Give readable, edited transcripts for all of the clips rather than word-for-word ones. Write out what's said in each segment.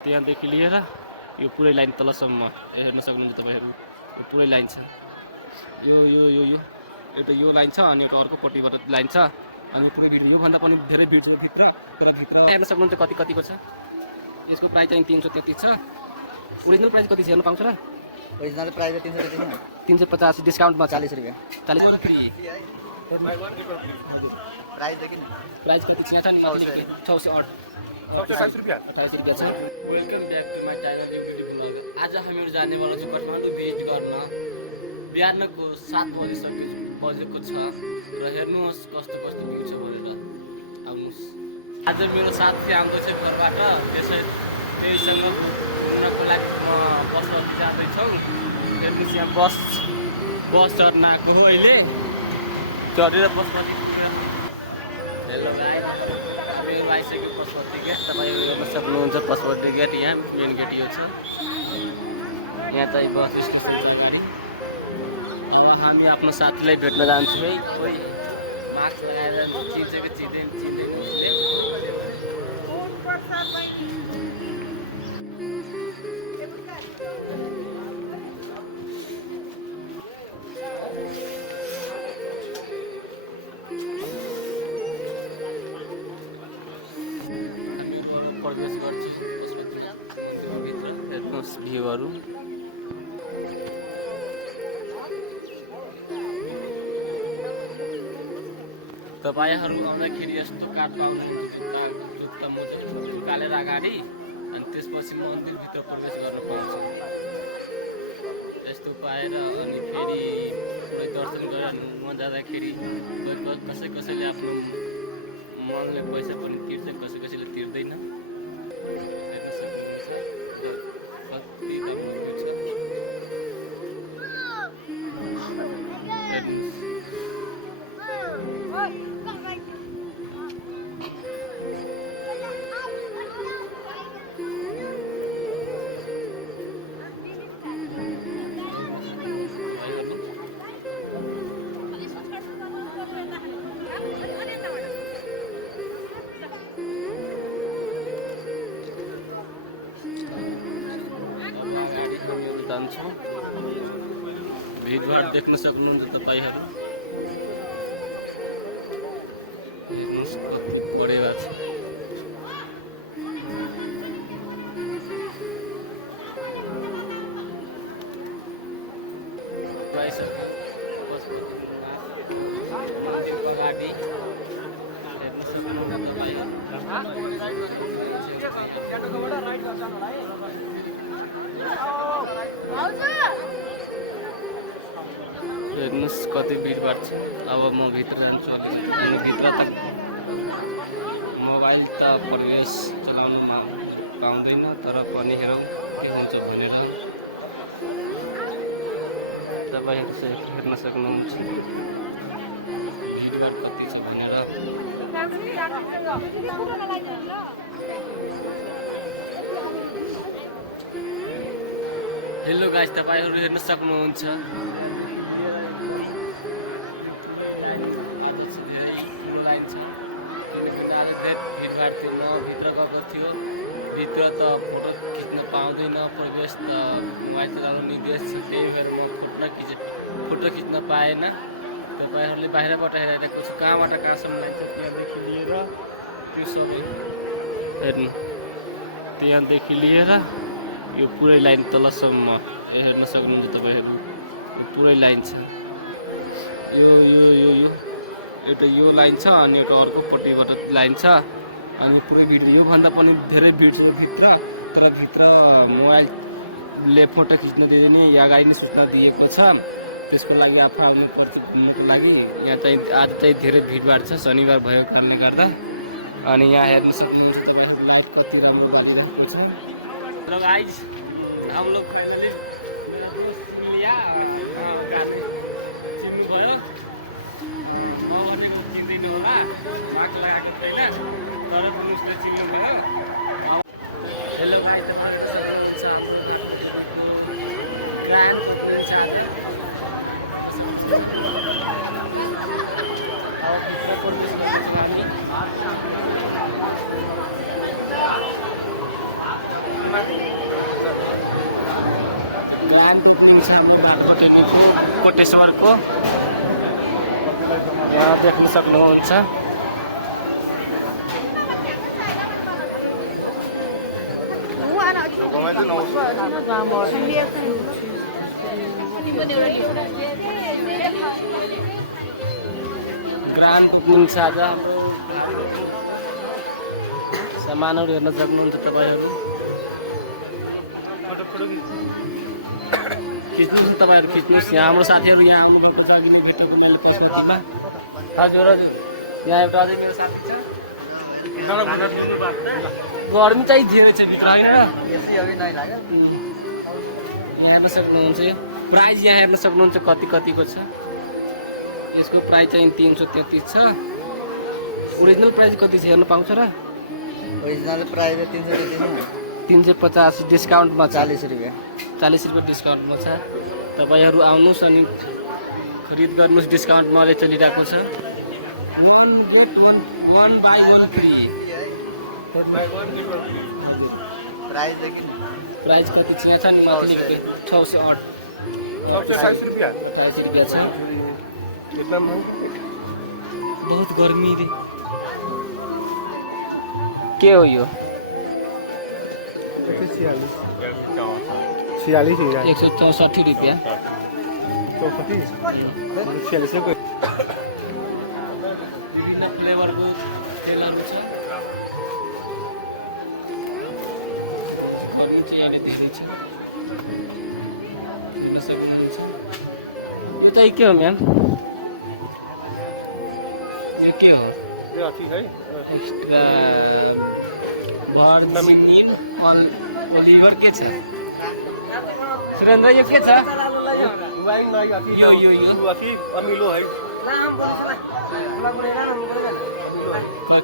त्यहाँदेखि लिएर यो पुरै लाइन तलसम्म हेर्न सक्नुहुन्छ तपाईँहरू। यो पुरै लाइन छ, यो यो यो यो एउटा यो लाइन छ अनि एउटा अर्कोपट्टिबाट लाइन छ अनि पुरै भिड, योभन्दा पनि धेरै भिड छ भित्र। तर भित्र हेर्न सक्नुहुन्छ कतिको छ। यसको प्राइस चाहिँ 333 छ। ओरिजिनल प्राइस कति छ हेर्न पाउँछ र? ओरिजिनल प्राइस 333 है, 385 डिस्काउन्टमा 40 रुपैयाँ। 40 फ्री। प्राइस देखिन प्राइस कति छ यहाँ छ नि 608 740 रुपैयाँ। 28 रुपैयाँ छ। Welcome back to my channel YouTube blog. आज हामीहरू जानेवाला छौँ काठमाडौँ भिजिट गर्न। बिहानको 7 बजेको छ र हेर्नुहोस् कस्तो कस्तो भ्यू छ भनेर। आउनुहोस्, आज मेरो साथी आउँदैछ घरबाट, त्यहीसँग घुम्नको लागि म बसमा जाँदैछौँ। हेर्नुहोस् यहाँ बस चढ्न आएको हो अहिले, चढेर बसमा हेलो गाइस, हामी आइसक्यो पशुपति गेट। तपाईँ हेर्न सक्नुहुन्छ पशुपति गेट, यहाँ मेन गेट यो छ। यहाँ चाहिँ बस स्टेसन छ अगाडि। अब हामी आफ्नो साथीलाई भेट्न जान्छौँ है। कोही मास्क लगाएर चिन्छ कि चिन्दैन। प्रवेश गर्छु भित्र, हेर्नुहोस् भ्यूहरू। तपाईँहरू आउँदाखेरि यस्तो कार्ड पाउनुहुन्छ, जुत्ता मोजा उकालेर अगाडि अनि त्यसपछि मन्दिरभित्र प्रवेश गर्न पाउँछ। यस्तो पाएर अनि फेरि पुरै दर्शन गरेर नजाँदाखेरि कसैले आफ्नो मनले पैसा पनि तिर्छ, कसैले तिर्दैन। जान्छौँ, भिडभाड देख्न सक्नुहुन्छ तपाईँहरू। हेर्नुहोस् कति बढेको छ। अगाडि हेर्न सक्नुहुन्छ तपाईँहरू। हेर्नुहोस् कति भिडभाड छ। अब म भित्र जान्छु। अनि भित्र त मोबाइल त प्रवेश चलाउनु पाउँदैन, तर पनि हेरौँ के हुन्छ भनेर। तपाईँहरू चाहिँ हेर्न सक्नुहुन्छ भिडभाड कति छ भनेर। हेलो गाइस, तपाईँहरू हेर्न सक्नुहुन्छ भिडभाड थियो। म भित्र गएको थियो, भित्र त फोटो खिच्न पाउँदैन, प्रवेश त मोबाइल चलाउनु निर्देश छ। त्यही भएर म फोटो खिच्न पाएन। तपाईँहरूले बाहिरबाट हेरिरहेको छु कहाँबाट कहाँसम्म लाइन छ। त्यहाँदेखि लिएर त्यो सबै हेर्नु, त्यहाँदेखि लिएर यो पुरै लाइन तलसम्म हेर्न सक्नुहुन्छ तपाईँहरू। यो पुरै लाइन छ, यो यो यो यो एउटा यो लाइन छ अनि एउटा अर्कोपट्टिबाट लाइन छ अनि पुरै भिड, योभन्दा पनि धेरै भिड छ भित्र। तर भित्र मोबाइलले फोटो खिच्न दिँदैन, या अगाडि नै सूचना दिएको छ। त्यसको लागि आफू आउनु पर्छ घुम्नको लागि। यहाँ चाहिँ आज चाहिँ धेरै भिडभाड छ, शनिबार भएको कारणले गर्दा। अनि यहाँ हेर्न सक्नुहुन्छ तपाईँहरू लाइभ कति राम्रो लागिरहेको छ। र गाइस, हम लोग फाइनली लिया गाडी चिन्नु भयो। म भनेको चिन्दैन होला, मास्क लगाएको छैन, तर पनि उसले चिन्नु भयो। हेलो गाइस, ग्रान्ड चार्जर अब भित्र प्रवेश गर्छौँ हामी। ग्रान्ड कोटेश्वरको यहाँ देख्न सक्नुहुन्छ। ग्रान्ड पुग्नुहुन्छ आज हाम्रो सामानहरू हेर्न सक्नुहुन्छ तपाईँहरू। खिच्नुहोस् तपाईँहरू खिच्नुहोस्। यहाँ हाम्रो साथीहरू यहाँ हाम्रो घरबाट अघि नै भेट्न पुग्यो पशुपतिमा। हजुर हजुर यहाँ एउटा अझै मेरो साथी छ। गर्मी चाहिँ धेरै छ भित्र होइन र। यहाँ हेर्न सक्नुहुन्छ प्राइज यहाँ हेर्न सक्नुहुन्छ कति कतिको छ। यसको प्राइस चाहिँ 333 छ। ओरिजिनल प्राइस कति छ हेर्न पाउँछ र? ओरिजिनल प्राइस 333 385 डिस्काउन्टमा 40 रुपियाँ। 40 रुपियाँ डिस्काउन्टमा छ। तपाईँहरू आउनुहोस् अनि खरिद गर्नुहोस्। डिस्काउन्टमा अहिले चलिरहेको छ। 1 get 1 buy 1 free। प्राइस देखिन प्राइस कति छ यहाँ छ नि माथि लेखेको 608 640 रुपियाँ। 40 रुपियाँ छ। कितना महंगा? बहुत गर्मी रे। के हो यो? 46 164 रुपियाँ। 46 विभिन्न फ्लेभरको तेलहरू छ। गर्मी चाहिँ अहिले धेरै छ। हेर्न सक्नुहुन्छ। यो चाहिँ के हो म्याम? यो के हो? यो ठीक है। एक्स्ट्रा भर्जिन ओलिभर के छ? सुरेन्द्र यो के छ? वाइन नहीं आती। यो आती अमिलो है।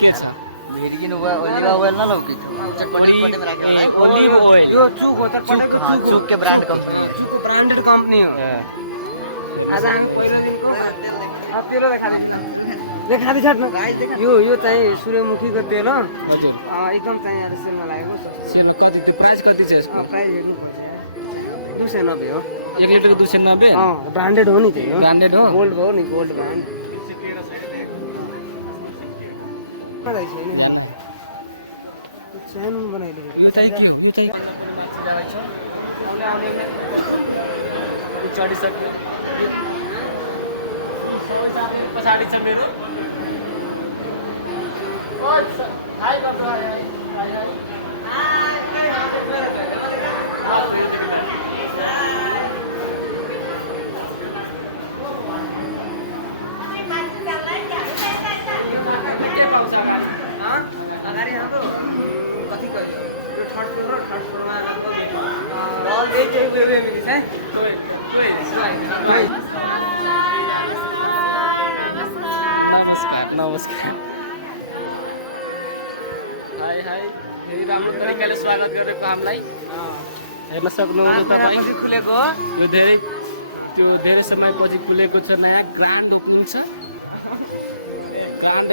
के छ? भेरिजिन ओलिभ ओइल न लौकी चटपटी में राखे होला। ओलिभ ओइल यो चुक हो चटपटी। हां चुक के ब्रांड कंपनी है। चुक ब्रान्डेड कंपनी हो। आज हामी पहिलो दिनको तेल देखा छाड्नु। यो चाहिँ सूर्यमुखीको तेल हो। हजुर एकदम चाहिँ यहाँ सेलमा लागेको सेवा कति त्यो प्राइस कति छ यसको? प्राइस हेर्नु 290 हो। 1 लिटरको 290। ब्रान्डेड हो नि त्यही हो। ब्रान्डेड हो। गोल्ड हो नि गोल्ड ब्रान्ड। सानो बनाइदिएको यो चाहिँ के हो? यो चाहिँ चढिसक्यो। पछाडि छ मेरो। अगाडि हाम्रो कति गयो? यो थर्ड फ्लोरमा नमस्कार। High high. धेरै राम्रो तरिकाले स्वागत गरेको हामीलाई हेर्न सक्नुहुन्छ तपाईँ। खुलेको यो धेरै समयपछि खुलेको छ नयाँ ग्रान्ड ओपनिङ छ। ग्रान्ड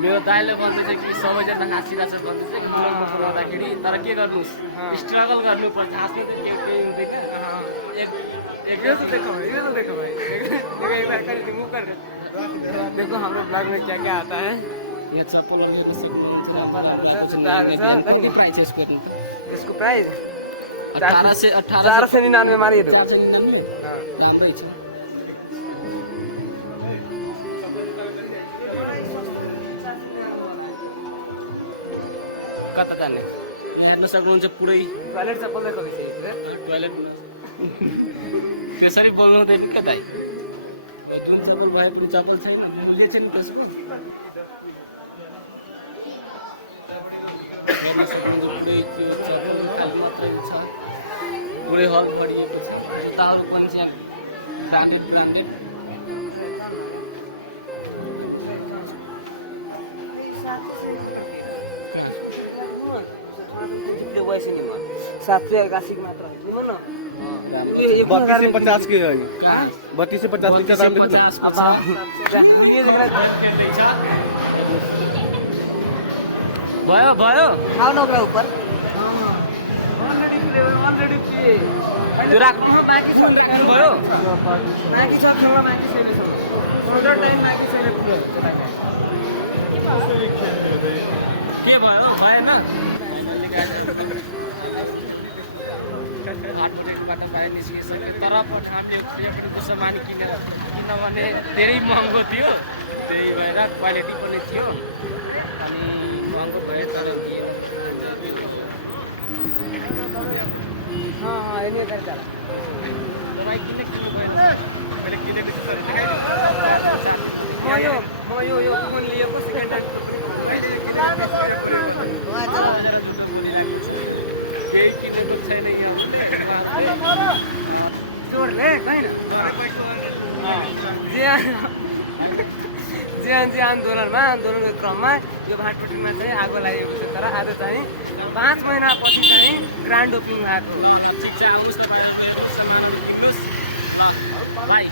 मेरो दाइले भन्दैछ कि सबैजना हाँसिरहेको छ भन्दैछ कि मुलुकमा पुऱ्याउँदाखेरि। तर के गर्नुहोस् स्ट्रगल गर्नुपर्छ। हाँस्नु त केही हुँदैन। देखो हाम्रो ब्लॉग में क्या क्या आता है। यो चप्पल लिएको प्राइस यसको हेर्नु त। इसको प्राइस 499 मारियो। 499 राम्रै छ। कता जाने? यहाँ हेर्न सक्नुहुन्छ पुरै टॉयलेट चप्पल देखो टोयलेट। त्यसरी बोल्नु हुँदैन क्या दाइ? जुन चप्पल भए पनि चप्पल छैन उसले चाहिँ त्यसको हेर्न सक्नुहुन्छ पुरै त्यो चप्पल खाली मात्रै छ। पुरै हल भरिएको छ। जुत्ताहरू पनि छ ब्रान्डेड। सात सौ 81 मात्र 32 से 50 के है। 32 से 50 लीटर दाम देखो। अब दुनिया देख रहा है। भयो भयो खाऊ न ओकरा ऊपर त्यो राख्नु बाँकी छ भयो बाँकी छ खेल्न बाँकी छैन फर्दर टाइम बाँकी छैन पुरो के भयो भएन आठवटाबाट बाहिर निस्किसक्यो तर हामीले यो सामान किनभने धेरै महँगो थियो त्यही भएर क्वालिटी पनि थियो अनि महँगो भयो तर यही गरेर चला तपाईँ किन किन्नु भएन मैले किनेको छु म यो कुपन लिएको सेकेन्ड ह्यान्ड केही किनेको छैन यहाँ जोडले छैन जे आन्दोलनको क्रममा यो भाटपट्टिमा चाहिँ आगो लागेको छ तर आज चाहिँ 5 महिनापछि चाहिँ ग्रान्ड ओपनिङ भएको ठिक छ आउनुहोस् तपाईँ मेरो सामान किन्नुहोस् भाइ